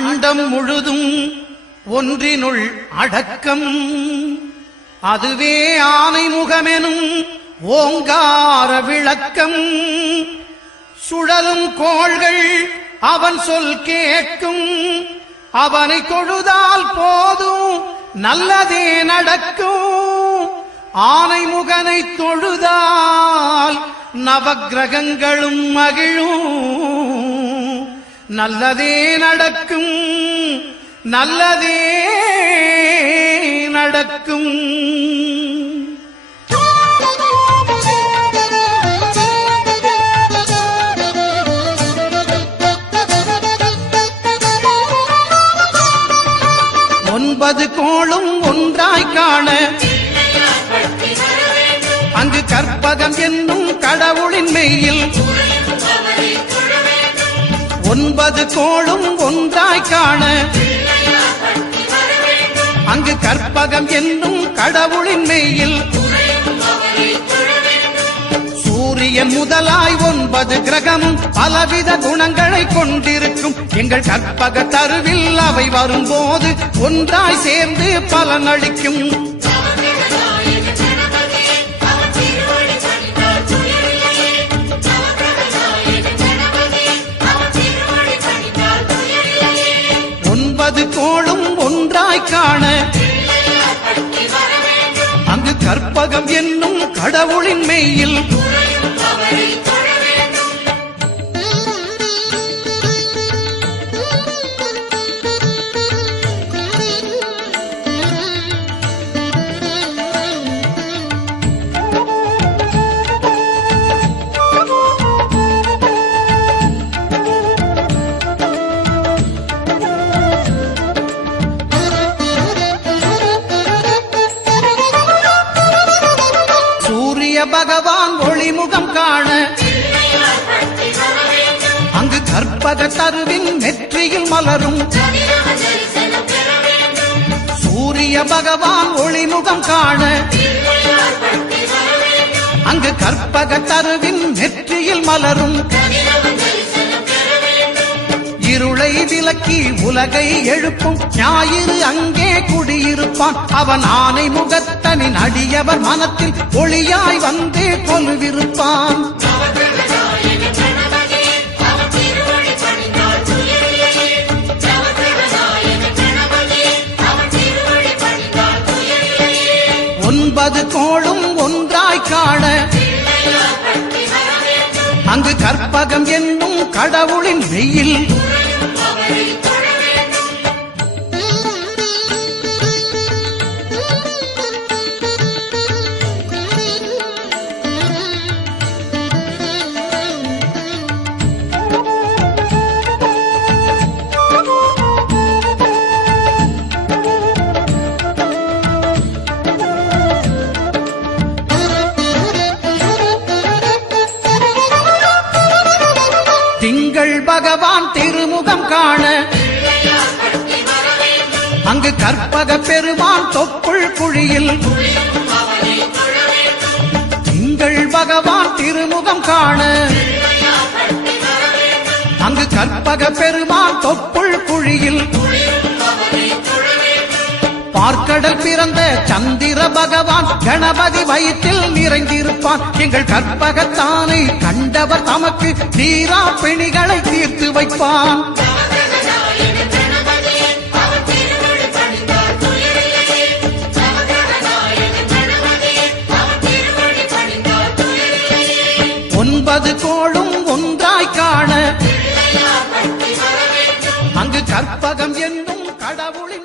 அண்டம் முழுதும் ஒன்றினுள் அடக்கம். அதுவே ஆனை முகமெனும் ஓங்கார விளக்கம். சுழலும் கோள்கள் அவன் சொல் கேட்கும். அவனை தொழுதால் போதும் நல்லதே நடக்கும். ஆனை முகனை தொழுதால் நவக்கிரகங்களும் மகிழும். நல்லதே நடக்கும், நல்லதே நடக்கும். ஒன்பது கோளும் ஒன்றாய் காண அங்கு கற்பகம் என்னும் கடவுளின் மெய்யில். ஒன்பது கோளும் ஒன்றாய் காண அங்கு கற்பகம் என்னும் கடவுளின் மெய்யில். சூரியன் முதலாய் 9 கிரகமும் பலவித குணங்களை கொண்டிருக்கும். எங்கள் கற்பக தருவில் அவை வரும்போது ஒன்றாய் சேர்ந்து பலனளிக்கும். கோளும் ஒன்றாய் காண அங்கு கற்பகம் என்னும் கடவுளின் மெய்யில். பகவான் ஒளிமுகம் காண அங்கு கற்பக தருவின் நெற்றியில் மலரும். சூரிய பகவான் ஒளிமுகம் காண அங்கு கற்பக தருவின் நெற்றியில் மலரும். இருளை விலக்கி உலகை எழுப்பும் ஞாயிறு அங்கே குடியிருப்பான். அவன் ஆனை முகத்தனின் அடியவர் மனத்தில் ஒளியாய் வந்து கொலுவிருப்பான். ஒன்பது கோளும் ஒன்றாய் காண அங்கு கற்பகம் என்னும் கடவுளின் வெயில். திங்கள் பகவான் திருமுகம் காண அங்கு கற்பக பெருமான் தொப்புள் குழியில். திங்கள் பகவான் திருமுகம் காண அங்கு கற்பக பெருமான் தொப்புள் குழியில். பார்க்கடல் பிறந்த சந்திர பகவான் கணபதி வயிற்றில் நிறைந்திருப்பான். எங்கள் கற்பகத்தானை கண்டவர் தமக்கு தீரா பிணிகளை தீர்த்து வைப்பான். ஒன்பது கோளும் ஒன்றாய் காண அங்கு கற்பகம் என்னும் கடவுளின்